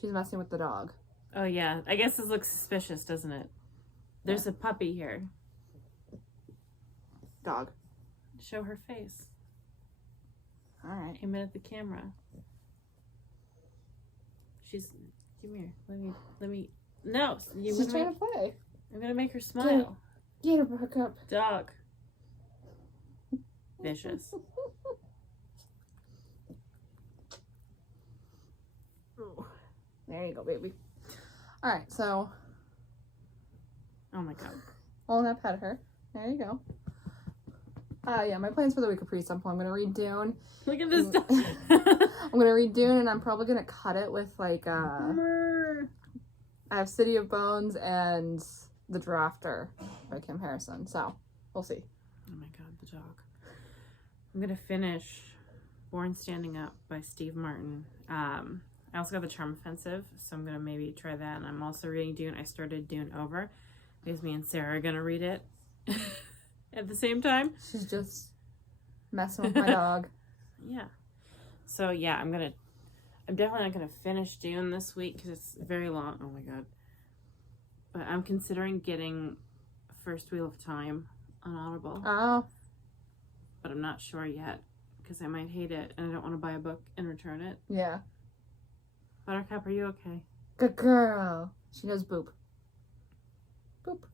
She's messing with the dog. Oh, yeah. I guess this looks suspicious, doesn't it? There's a puppy here. Dog. Show her face. All right. Aim it at the camera. She's... Come here. Let me... No! She's trying to play. I'm gonna make her smile. Get her back up. Dog. Vicious. There you go, baby. All right, so. Oh my god. Well, I pet her. There you go. Yeah, my plans for the week are pretty simple. I'm gonna read Dune. Look at this dog. I'm gonna read Dune, and I'm probably gonna cut it with like I have City of Bones and The Drafter by Kim Harrison. So we'll see. Oh my god, the dog. I'm gonna finish Born Standing Up by Steve Martin. I also got The Charm Offensive, so I'm gonna maybe try that. And I'm also reading Dune. I started Dune over because me and Sarah are gonna read it at the same time. She's just messing with my dog. Yeah. So yeah, I'm definitely not gonna finish Dune this week because it's very long. Oh my god. But I'm considering getting First Wheel of Time on Audible. Oh. But I'm not sure yet because I might hate it and I don't want to buy a book and return it. Yeah. Buttercup, are you okay? Good girl. She knows boop. Boop.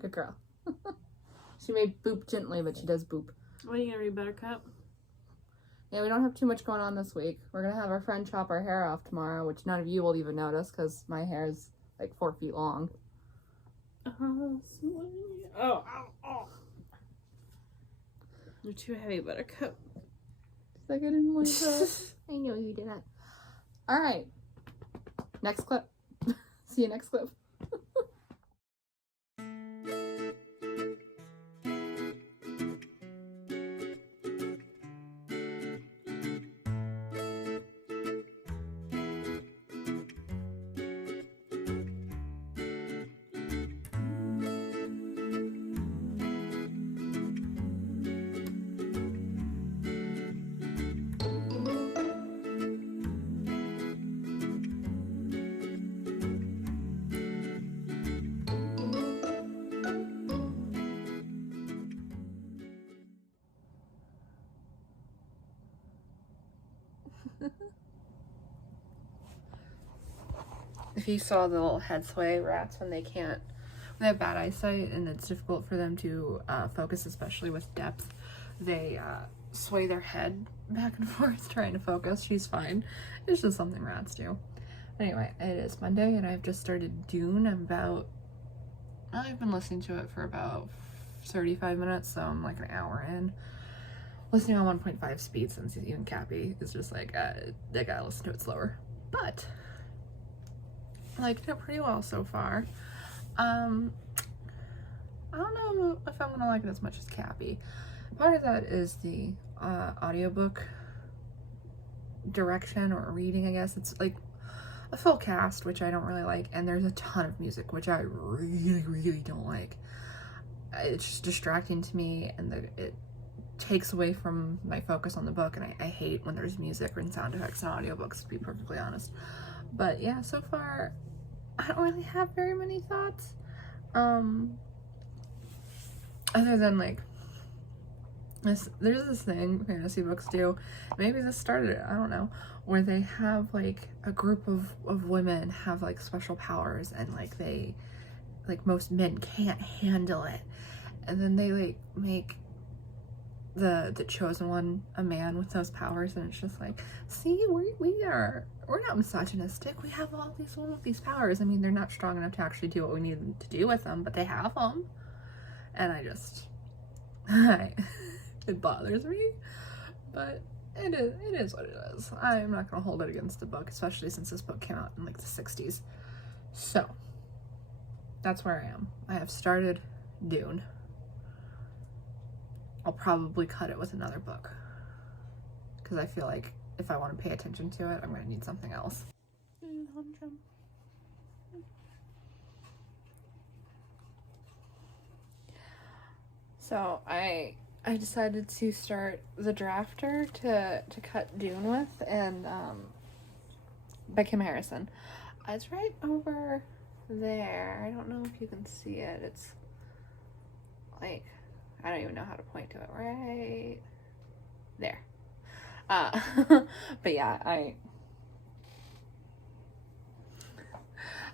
Good girl. She may boop gently, but she does boop. What are you gonna read, Buttercup? Yeah, we don't have too much going on this week. We're gonna have our friend chop our hair off tomorrow, which none of you will even notice because my hair is like 4 feet long. Oh, sweet. Oh. You're too heavy, Buttercup. It's like I didn't want to. I know you didn't. All right. Next clip. See you next clip. If you saw the little head sway rats when they have bad eyesight and it's difficult for them to focus, especially with depth, they sway their head back and forth trying to focus. She's fine. It's just something rats do. Anyway, it is Monday and I've just started Dune. I've been listening to it for about 35 minutes, so I'm like an hour in. Listening on 1.5 speed since even Cappy is just like, I gotta listen to it slower. But I liked it pretty well so far. I don't know if I'm gonna like it as much as Cappy. Part of that is the audiobook direction or reading, I guess. It's like a full cast, which I don't really like, and there's a ton of music, which I really don't like. It's just distracting to me, and it takes away from my focus on the book, and I hate when there's music and sound effects in audiobooks, to be perfectly honest. But yeah, so far I don't really have very many thoughts, other than like there's this thing fantasy books do, maybe this started it, I don't know, where they have like a group of women have like special powers, and like most men can't handle it, and then they like make the chosen one a man with those powers, and it's just like, see, we're not misogynistic. We have all these powers. I mean, they're not strong enough to actually do what we need them to do with them, but they have them. And I just it bothers me, but it is what it is. I'm not gonna hold it against the book, especially since this book came out in like the 60s. So that's where I am. I have started Dune. I'll probably cut it with another book because I feel like if I want to pay attention to it, I'm going to need something else. So I decided to start The Drafter to cut Dune with, and by Kim Harrison. It's right over there. I don't know if you can see it. It's like, I don't even know how to point to it. Right there. But yeah,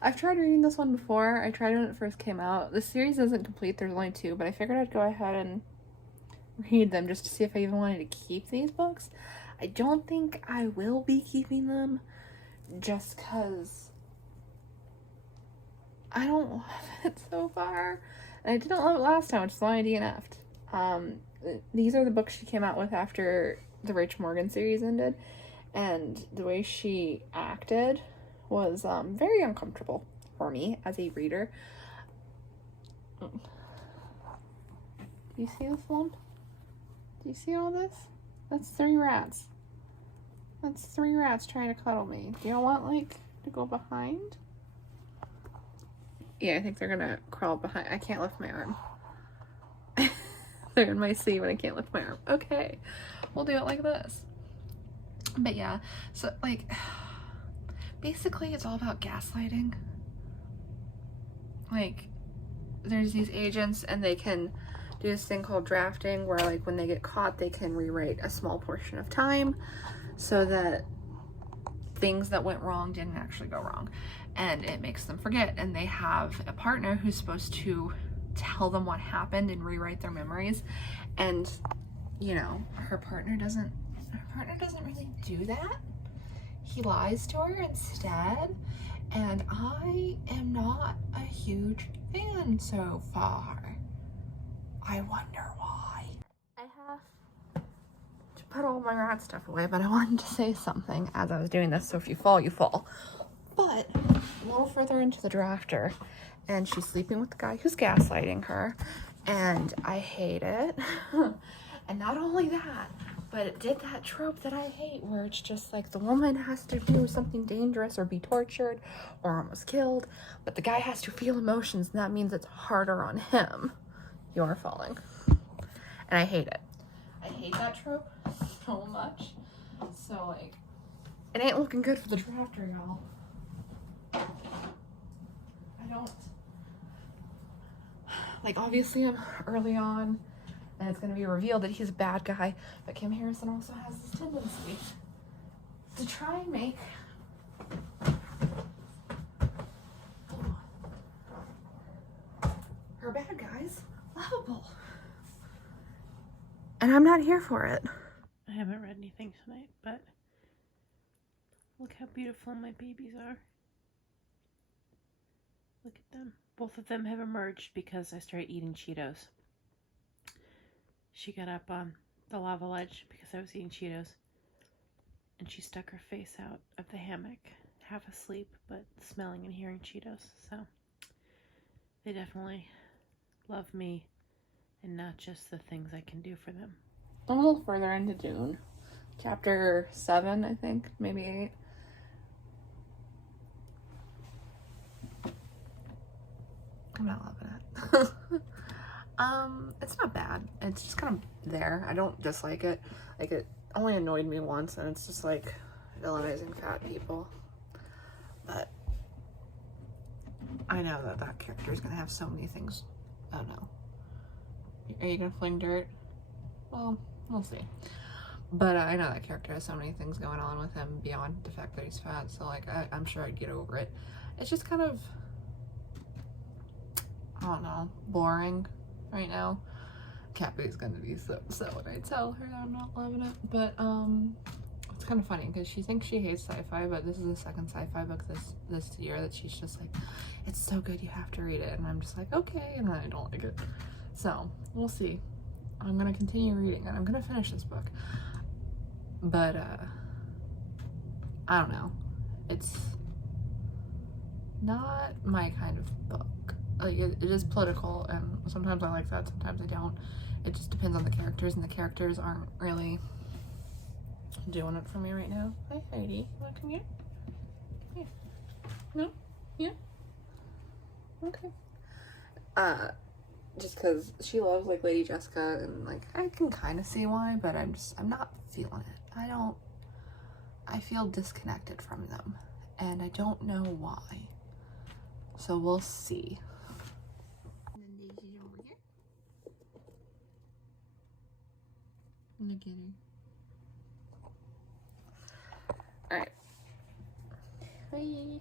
I've tried reading this one before. I tried when it first came out. The series isn't complete. There's only 2, but I figured I'd go ahead and read them just to see if I even wanted to keep these books. I don't think I will be keeping them just because I don't love it so far. And I didn't love it last time, which is why I DNF'd. These are the books she came out with after the Rachel Morgan series ended, and the way she acted was very uncomfortable for me as a reader. Do you see this lump? Do you see all this? That's 3 rats. That's 3 rats trying to cuddle me. Do you want, like, to go behind? Yeah, I think they're gonna crawl behind. I can't lift my arm. They're in my sleeve and I can't lift my arm. Okay, we'll do it like this. But yeah, so, like, basically it's all about gaslighting. Like, there's these agents and they can do this thing called drafting where, like, when they get caught, they can rewrite a small portion of time so that things that went wrong didn't actually go wrong. And it makes them forget. And they have a partner who's supposed to tell them what happened and rewrite their memories. And, you know, her partner doesn't really do that. He lies to her instead. And I am not a huge fan so far. I wonder why. I have to put all my rat stuff away, but I wanted to say something as I was doing this, so if you fall, you fall. But a little further into the drafter, and she's sleeping with the guy who's gaslighting her, and I hate it. And not only that, but it did that trope that I hate where it's just like the woman has to do something dangerous or be tortured or almost killed, but the guy has to feel emotions, and that means it's harder on him. You're falling. And I hate it. I hate that trope so much. So, like, it ain't looking good for the drafter, y'all. I don't, like, obviously I'm early on and it's going to be revealed that he's a bad guy, but Kim Harrison also has this tendency to try and make her bad guys lovable. And I'm not here for it. I haven't read anything tonight, but look how beautiful my babies are. Look at them. Both of them have emerged because I started eating Cheetos. She got up on the lava ledge because I was eating Cheetos, and she stuck her face out of the hammock, half asleep, but smelling and hearing Cheetos. So they definitely love me and not just the things I can do for them. A little further into June. Chapter 7, I think, maybe 8. I'm not loving it. It's not bad. It's just kind of there. I don't dislike it. Like, it only annoyed me once, and it's just like villainizing fat people. But I know that that character is gonna have so many things. Oh no. Are you gonna fling dirt? Well, we'll see. But I know that character has so many things going on with him beyond the fact that he's fat, so, like, I'm sure I'd get over it. It's just kind of, I don't know, boring right now. Cappy's gonna be so upset when I tell her that I'm not loving it, but it's kind of funny because she thinks she hates sci-fi, but this is the second sci-fi book this year that she's just like, it's so good, you have to read it, and I'm just like, okay, and then I don't like it. So we'll see. I'm gonna continue reading it. I'm gonna finish this book, but I don't know, it's not my kind of book. Like, it is political, and sometimes I like that, sometimes I don't. It just depends on the characters, and the characters aren't really doing it for me right now. Hi, Heidi. You want to come here? Here. No? Yeah? Okay. Just because she loves, like, Lady Jessica, and, like, I can kind of see why, but I'm not feeling it. I feel disconnected from them. and I don't know why. So we'll see. And then Daisy's over here. Look at her. Alright. Hi.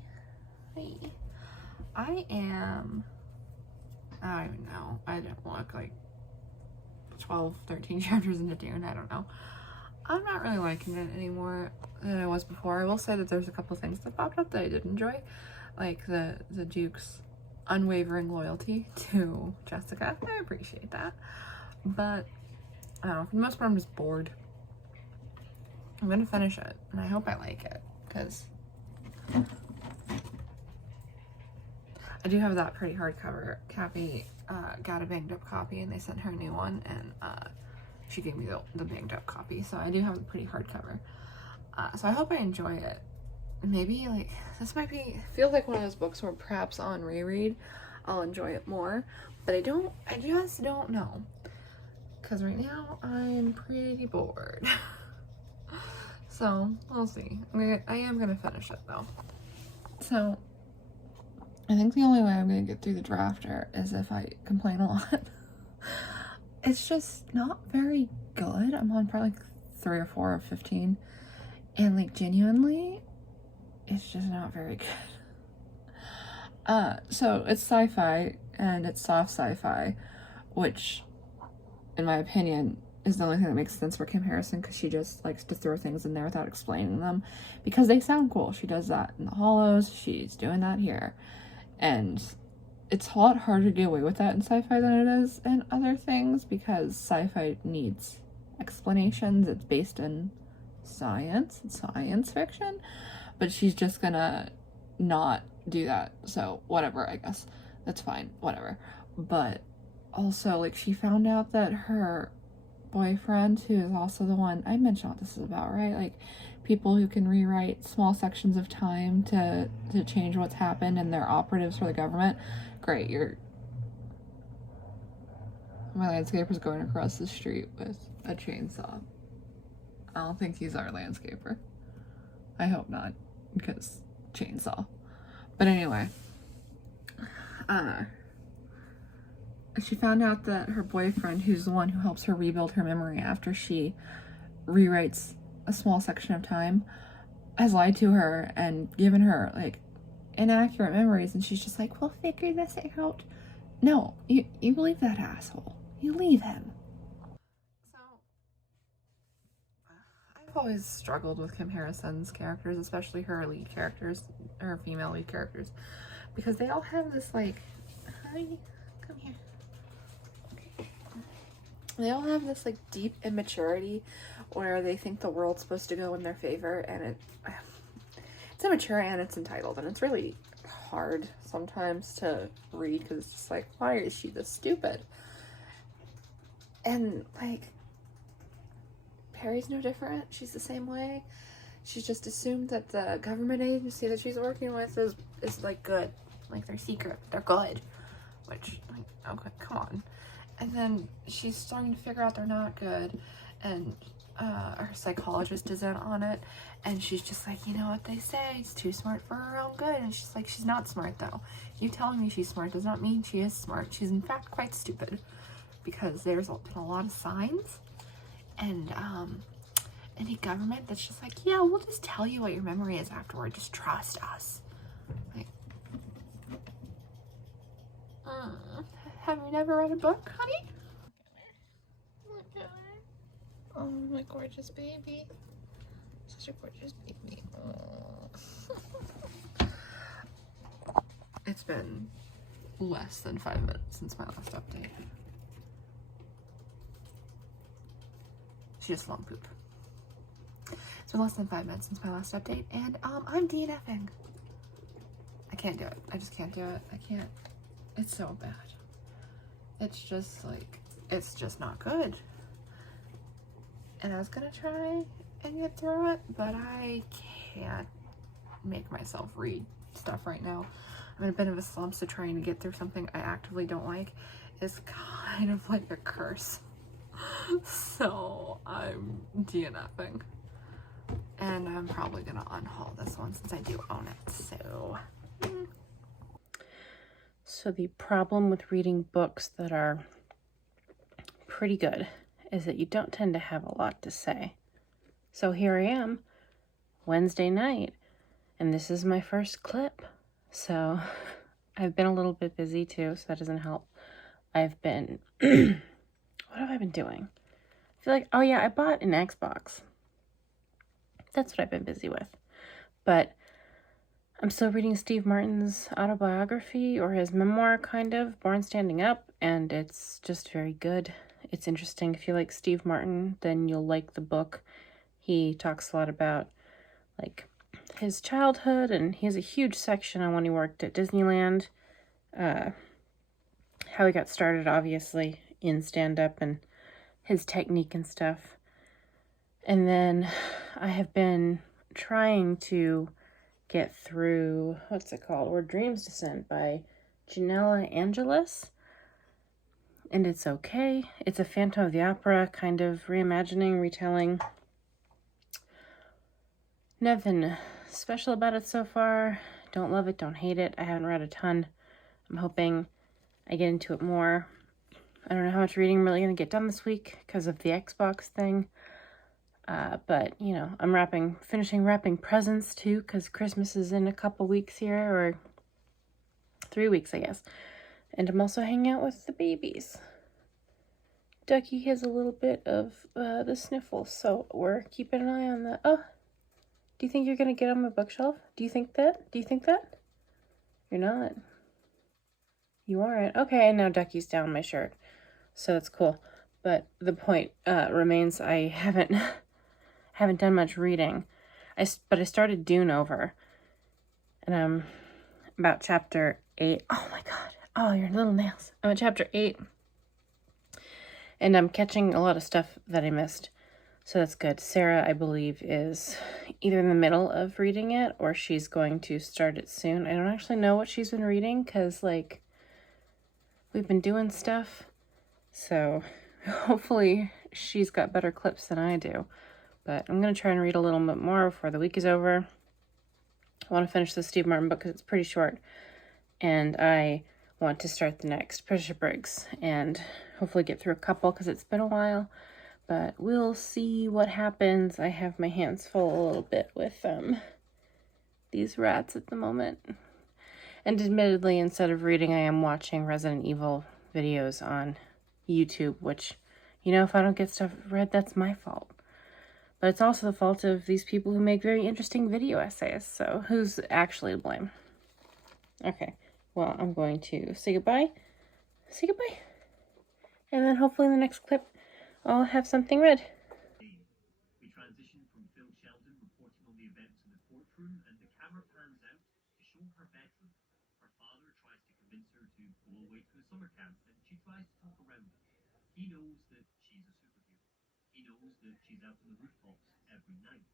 Hi. I don't even know. I don't look like 12, 13 chapters into Dune. I don't know. I'm not really liking it anymore than I was before. I will say that there's a couple things that popped up that I did enjoy. Like the Duke's unwavering loyalty to Jessica. I appreciate that. But I don't know, for the most part I'm just bored. I'm gonna finish it and I hope I like it because I do have that pretty hardcover. Cappy got a banged up copy and they sent her a new one, and she gave me the banged up copy, so I do have a pretty hardcover. So I hope I enjoy it. Maybe like this might be feels like one of those books where perhaps on reread I'll enjoy it more, but I just don't know, because right now I'm pretty bored. So we'll see. I am gonna finish it though. So I think the only way I'm gonna get through the drafter is if I complain a lot. It's just not very good. I'm on probably like 3 or 4 of 15, and like genuinely it's just not very good. So it's sci-fi and it's soft sci-fi, which in my opinion is the only thing that makes sense for Kim Harrison, because she just likes to throw things in there without explaining them because they sound cool. She does that in The Hollows, she's doing that here, and it's a lot harder to get away with that in sci-fi than it is in other things, because sci-fi needs explanations. It's based in science, it's science fiction, but she's just gonna not do that. So whatever, I guess that's fine, whatever. But also, like, she found out that her boyfriend, who is also the one, I mentioned what this is about, right? Like, people who can rewrite small sections of time to change what's happened, and they're operatives for the government. Great, my landscaper's going across the street with a chainsaw. I don't think he's our landscaper. I hope not, because chainsaw. But anyway, she found out that her boyfriend, who's the one who helps her rebuild her memory after she rewrites a small section of time, has lied to her and given her like inaccurate memories, and she's just like, we'll figure this out. No, you leave that asshole. You leave him. So I've always struggled with Kim Harrison's characters, especially her lead characters, her female lead characters, because they all have this like, hi, come here. They all have this like deep immaturity where they think the world's supposed to go in their favor, and it's immature and it's entitled, and it's really hard sometimes to read because it's just like, why is she this stupid? And like Perry's no different. She's the same way. She's just assumed that the government agency that she's working with is like good, like they're secret, they're good, which like, okay, come on. And then she's starting to figure out they're not good, and her psychologist is in on it, and she's just like, you know what they say, it's too smart for her own good. And she's like, she's not smart though. You telling me she's smart does not mean she is smart. She's in fact quite stupid, because there's been a lot of signs and any government that's just like, yeah, we'll just tell you what your memory is afterward, just trust us. Like, have you never read a book, honey? Look at her. Oh, my gorgeous baby. Such a gorgeous baby. Oh. It's been less than 5 minutes since my last update. She just won't poop. It's been less than 5 minutes since my last update, and I'm DNFing. I can't do it. I just can't do it. I can't. It's so bad. It's just like, it's just not good. And I was gonna try and get through it, but I can't make myself read stuff right now. I'm in a bit of a slump, so trying to get through something I actively don't like is kind of like a curse. So I'm DNFing. And I'm probably gonna unhaul this one since I do own it, so. So the problem with reading books that are pretty good is that you don't tend to have a lot to say. So here I am, Wednesday night, and this is my first clip. So I've been a little bit busy too, so that doesn't help. I've been, what have I been doing? I feel like, oh yeah, I bought an Xbox. That's what I've been busy with. But I'm still reading Steve Martin's autobiography, or his memoir, kind of, Born Standing Up, and it's just very good. It's interesting. If you like Steve Martin, then you'll like the book. He talks a lot about, like, his childhood, and he has a huge section on when he worked at Disneyland, how he got started, obviously, in stand-up, and his technique and stuff. And then I have been trying to get through, what's it called? Where Dreams Descend by Janella Angelis. And it's okay. It's a Phantom of the Opera kind of reimagining, retelling. Nothing special about it so far. Don't love it, don't hate it. I haven't read a ton. I'm hoping I get into it more. I don't know how much reading I'm really going to get done this week because of the Xbox thing. But, you know, I'm finishing wrapping presents too, because Christmas is in a couple weeks here, or 3 weeks, I guess. And I'm also hanging out with the babies. Ducky has a little bit of the sniffles, so we're keeping an eye on that. Oh, do you think you're going to get on my bookshelf? Do you think that? Do you think that? You're not. You aren't. Okay, and now Ducky's down my shirt, so that's cool. But the point remains, I haven't done much reading. But I started Dune over, and I'm about chapter 8. Oh my god. Oh, your little nails. I'm at chapter 8, and I'm catching a lot of stuff that I missed, so that's good. Sarah, I believe, is either in the middle of reading it, or she's going to start it soon. I don't actually know what she's been reading, because, like, we've been doing stuff, so hopefully she's got better clips than I do. But I'm going to try and read a little bit more before the week is over. I want to finish the Steve Martin book because it's pretty short. And I want to start the next, Patricia Briggs, and hopefully get through a couple because it's been a while. But we'll see what happens. I have my hands full a little bit with these rats at the moment. And admittedly, instead of reading, I am watching Resident Evil videos on YouTube, which, you know, if I don't get stuff read, that's my fault. But it's also the fault of these people who make very interesting video essays, so who's actually to blame? Okay, well, I'm going to say goodbye. Say goodbye. And then hopefully in the next clip, I'll have something read. We transition from Phil Sheldon reporting on the events in the courtroom, and the camera pans out to show her bedroom. Her father tries to convince her to go away to a summer camp, and she tries to talk around it. He knows that she's a superhero. He knows that she's out on the rooftops every night.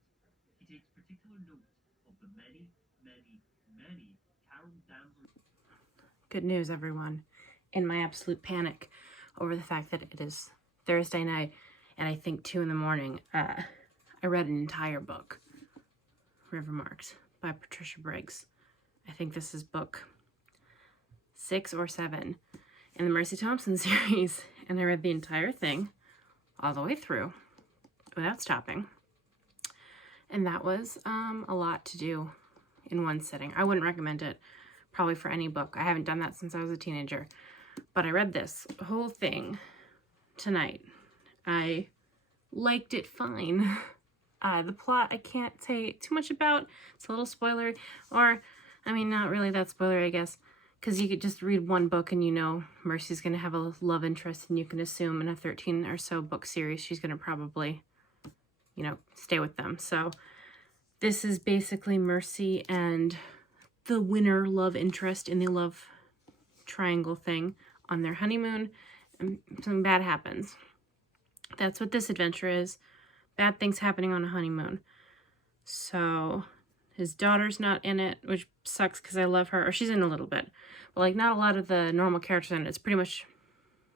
He takes particular note of the many, many, many Carol Danvers. Good news, everyone. In my absolute panic over the fact that it is Thursday night and I think 2 a.m, I read an entire book, River Marks, by Patricia Briggs. I think this is book 6 or 7 in the Mercy Thompson series, and I read the entire thing all the way through without stopping. And that was a lot to do in one sitting. I wouldn't recommend it probably for any book. I haven't done that since I was a teenager. But I read this whole thing tonight. I liked it fine. The plot I can't say too much about. It's a little spoilery. Or, I mean, not really that spoilery, I guess. Because you could just read one book and you know Mercy's going to have a love interest, and you can assume in a 13 or so book series she's going to probably, you know, stay with them. So this is basically Mercy and the winner love interest in the love triangle thing on their honeymoon, and something bad happens. That's what this adventure is. Bad things happening on a honeymoon. So his daughter's not in it, which sucks because I love her. Or she's in a little bit. But, like, not a lot of the normal characters in it. It's pretty much,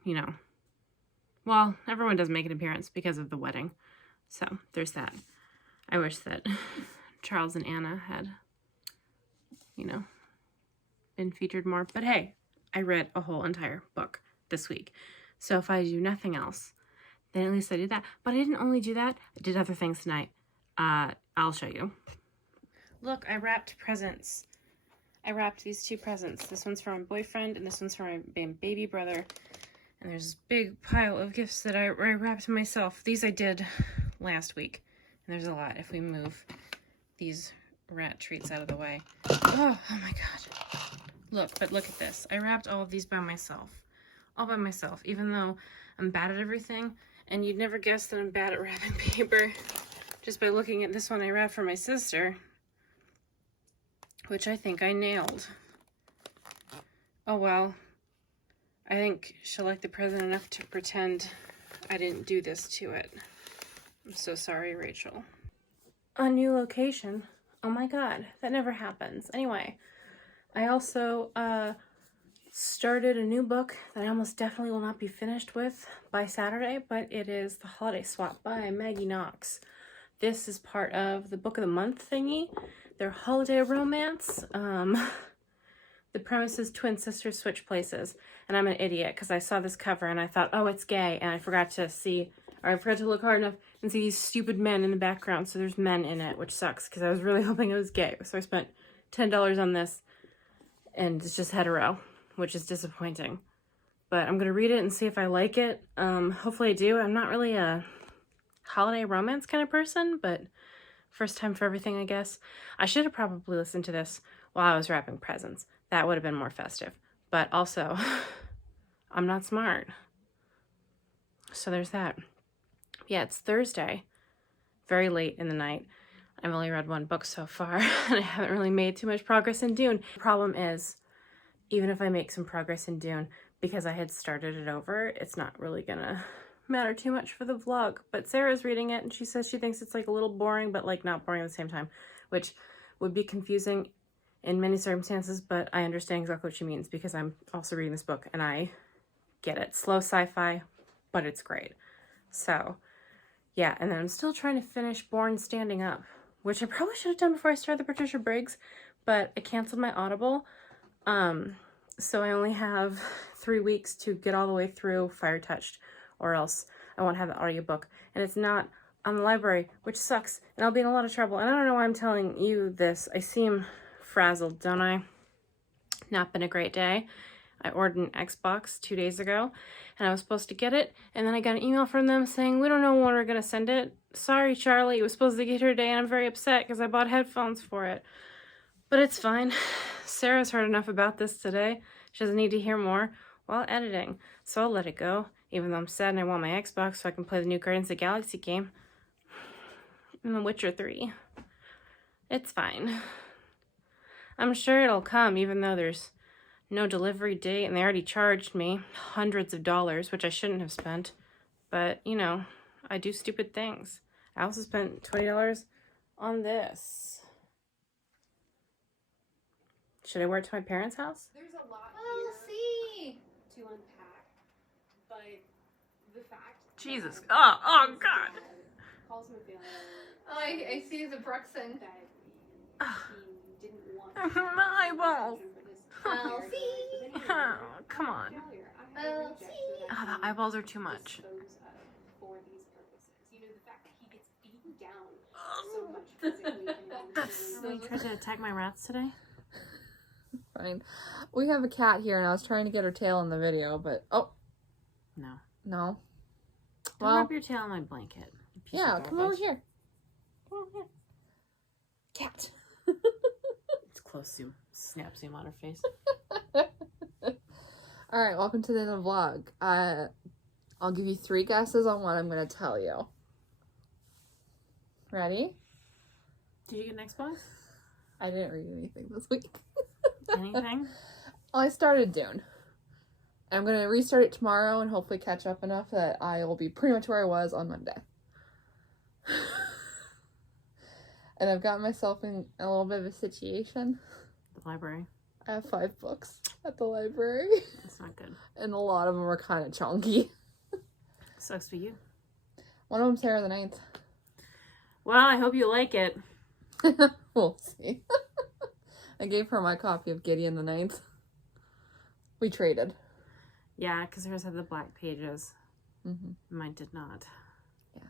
you know, well, everyone does make an appearance because of the wedding. So there's that. I wish that Charles and Anna had, you know, been featured more. But hey, I read a whole entire book this week. So if I do nothing else, then at least I did that. But I didn't only do that. I did other things tonight. I'll show you. Look, I wrapped presents. I wrapped these 2 presents. This one's for my boyfriend, and this one's for my baby brother. And there's this big pile of gifts that I wrapped myself. These I did last week. And there's a lot if we move these rat treats out of the way. Oh my god. Look at this. I wrapped all of these by myself. All by myself, even though I'm bad at everything. And you'd never guess that I'm bad at wrapping paper just by looking at this one I wrapped for my sister, which I think I nailed. Oh well. I think she'll like the present enough to pretend I didn't do this to it. I'm so sorry, Rachel. A new location. Oh my god, that never happens. Anyway, I also started a new book that I almost definitely will not be finished with by Saturday, but it is The Holiday Swap by Maggie Knox. This is part of the Book of the Month thingy. Their holiday romance. The premise is twin sisters switch places, and I'm an idiot because I saw this cover and I thought, oh, it's gay, and I forgot to look hard enough and see these stupid men in the background, so there's men in it, which sucks because I was really hoping it was gay. So I spent $10 on this, and it's just hetero, which is disappointing. But I'm going to read it and see if I like it. Hopefully I do. I'm not really a holiday romance kind of person, but first time for everything, I guess. I should have probably listened to this while I was wrapping presents. That would have been more festive. But also, I'm not smart. So there's that. Yeah, it's Thursday. Very late in the night. I've only read 1 book so far, and I haven't really made too much progress in Dune. The problem is, even if I make some progress in Dune, because I had started it over, it's not really gonna matter too much for the vlog. But Sarah's reading it, and she says she thinks it's like a little boring, but like not boring at the same time, which would be confusing in many circumstances, but I understand exactly what she means because I'm also reading this book and I get it. Slow sci-fi, but it's great. So, yeah, and then I'm still trying to finish Born Standing Up, which I probably should have done before I started the Patricia Briggs, but I canceled my Audible. So I only have 3 weeks to get all the way through Fire Touched, or else I won't have the audiobook. And it's not on the library, which sucks, and I'll be in a lot of trouble. And I don't know why I'm telling you this. I seem frazzled, don't I? Not been a great day. I ordered an Xbox 2 days ago, and I was supposed to get it, and then I got an email from them saying, we don't know when we're going to send it. Sorry, Charlie, it was supposed to get here today, and I'm very upset because I bought headphones for it. But it's fine. Sarah's heard enough about this today. She doesn't need to hear more while editing, so I'll let it go, even though I'm sad and I want my Xbox so I can play the new Guardians of the Galaxy game. And The Witcher 3. It's fine. I'm sure it'll come, even though there's no delivery date, and they already charged me hundreds of dollars, which I shouldn't have spent. But, you know, I do stupid things. I also spent $20 on this. Should I wear it to my parents' house? There's a lot to unpack, but the fact... Jesus. Oh God. Calls him a failure. Oh, I see the Brooks thing. My eyeballs. Elsie! Oh, come on. Oh, the eyeballs are too much. So you tried to attack my rats today? Fine. We have a cat here, and I was trying to get her tail in the video, but... Oh. No. No. Don't wrap your tail on my blanket. Yeah, come over here. Come over here. Cat. It's close zoom. Snap zoom on her face. Alright, welcome to the vlog. I'll give you 3 guesses on what I'm going to tell you. Ready? Did you get an Xbox? I didn't read anything this week. Anything? Well, I started Dune. I'm going to restart it tomorrow and hopefully catch up enough that I will be pretty much where I was on Monday. And I've got myself in a little bit of a situation. The library. I have 5 books at the library. That's not good. And a lot of them are kind of chunky. Sucks for you. One of them's Sarah the 9th. Well, I hope you like it. We'll see. I gave her my copy of Gideon the Ninth. We traded. Yeah, because hers had the black pages. Mm-hmm. Mine did not. Yeah.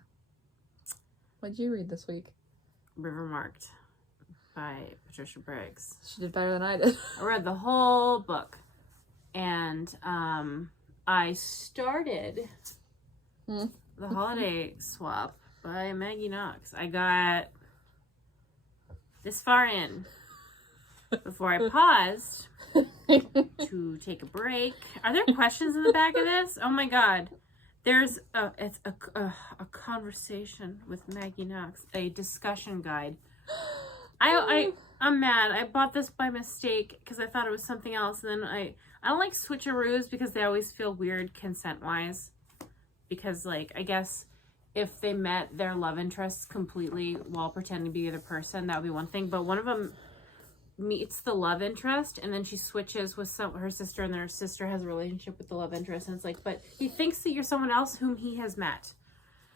What did you read this week? River Marked by Patricia Briggs. She did better than I did. I read the whole book. And I started The Holiday Swap by Maggie Knox. I got this far in before I paused to take a break. Are there questions in the back of this? Oh my god. There's it's a conversation with Maggie Knox, a discussion guide. I'm mad. I bought this by mistake because I thought it was something else. And then I don't like switcheroos because they always feel weird consent-wise. Because, like, I guess if they met their love interests completely while pretending to be the other person, that would be one thing. But one of them meets the love interest and then she switches with her sister, and their sister has a relationship with the love interest. And it's like, but he thinks that you're someone else whom he has met,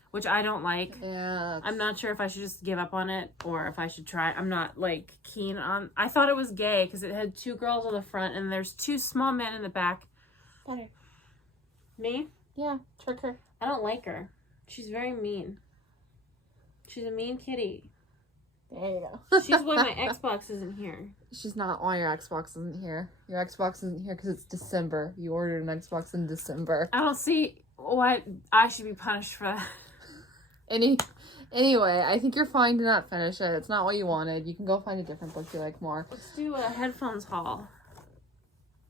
which I don't like. Yeah. I'm not sure if I should just give up on it or if I should try. I'm not, like, keen on... I thought it was gay because it had 2 girls on the front and there's 2 small men in the back. Better. Me? Yeah, trick her. I don't like her. She's very mean. She's a mean kitty. There you go. She's why my Xbox isn't here. She's not why your Xbox isn't here. Your Xbox isn't here because it's December. You ordered an Xbox in December. I don't see what I should be punished for that. Anyway, I think you're fine to not finish it. It's not what you wanted. You can go find a different book you like more. Let's do a headphones haul.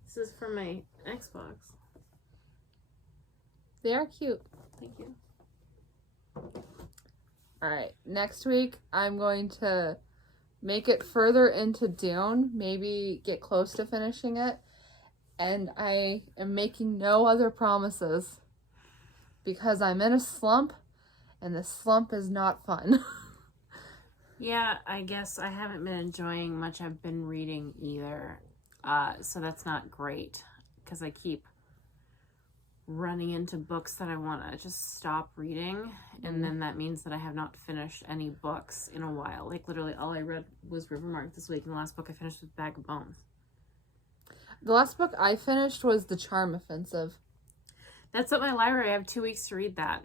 This is for my Xbox. They are cute. Thank you. Alright, next week I'm going to make it further into Dune. Maybe get close to finishing it. And I am making no other promises. Because I'm in a slump. And the slump is not fun. Yeah, I guess I haven't been enjoying much I've been reading either. So that's not great. Because I keep running into books that I want to just stop reading. And then that means that I have not finished any books in a while. Like, literally, all I read was River Marked this week. And the last book I finished was Bag of Bones. The last book I finished was The Charm Offensive. That's at my library. I have 2 weeks to read that.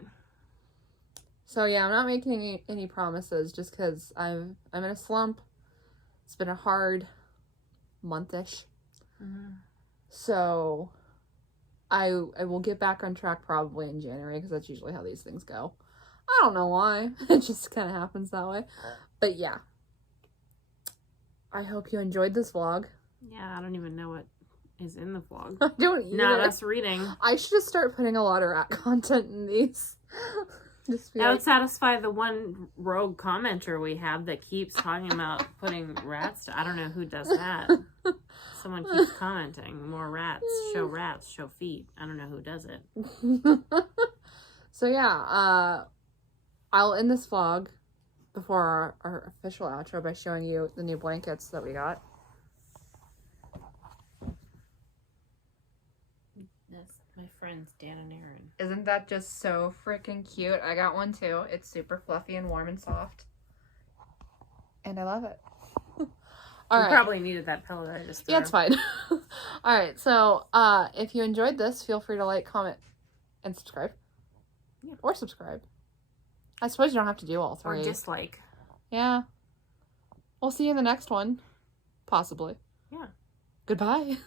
So yeah, I'm not making any promises just because I'm in a slump. It's been a hard month-ish. Mm-hmm. So I will get back on track probably in January because that's usually how these things go. I don't know why. It just kind of happens that way. But yeah. I hope you enjoyed this vlog. Yeah, I don't even know what is in the vlog. I don't either. Not us reading. I should just start putting a lot of rat content in these. That would satisfy the one rogue commenter we have that keeps talking about putting rats. I don't know who does that. Someone keeps commenting. More rats, show feet. I don't know who does it. So yeah, I'll end this vlog before our official outro by showing you the new blankets that we got. That's my friends Dan and Aaron. Isn't that just so freaking cute? I got one too. It's super fluffy and warm and soft. And I love it. All right. Probably needed that pillow that I just threw. Yeah, it's fine. All right. So, if you enjoyed this, feel free to like, comment, and subscribe. Yeah. Or subscribe. I suppose you don't have to do all 3. Or dislike. Yeah. We'll see you in the next one. Possibly. Yeah. Goodbye.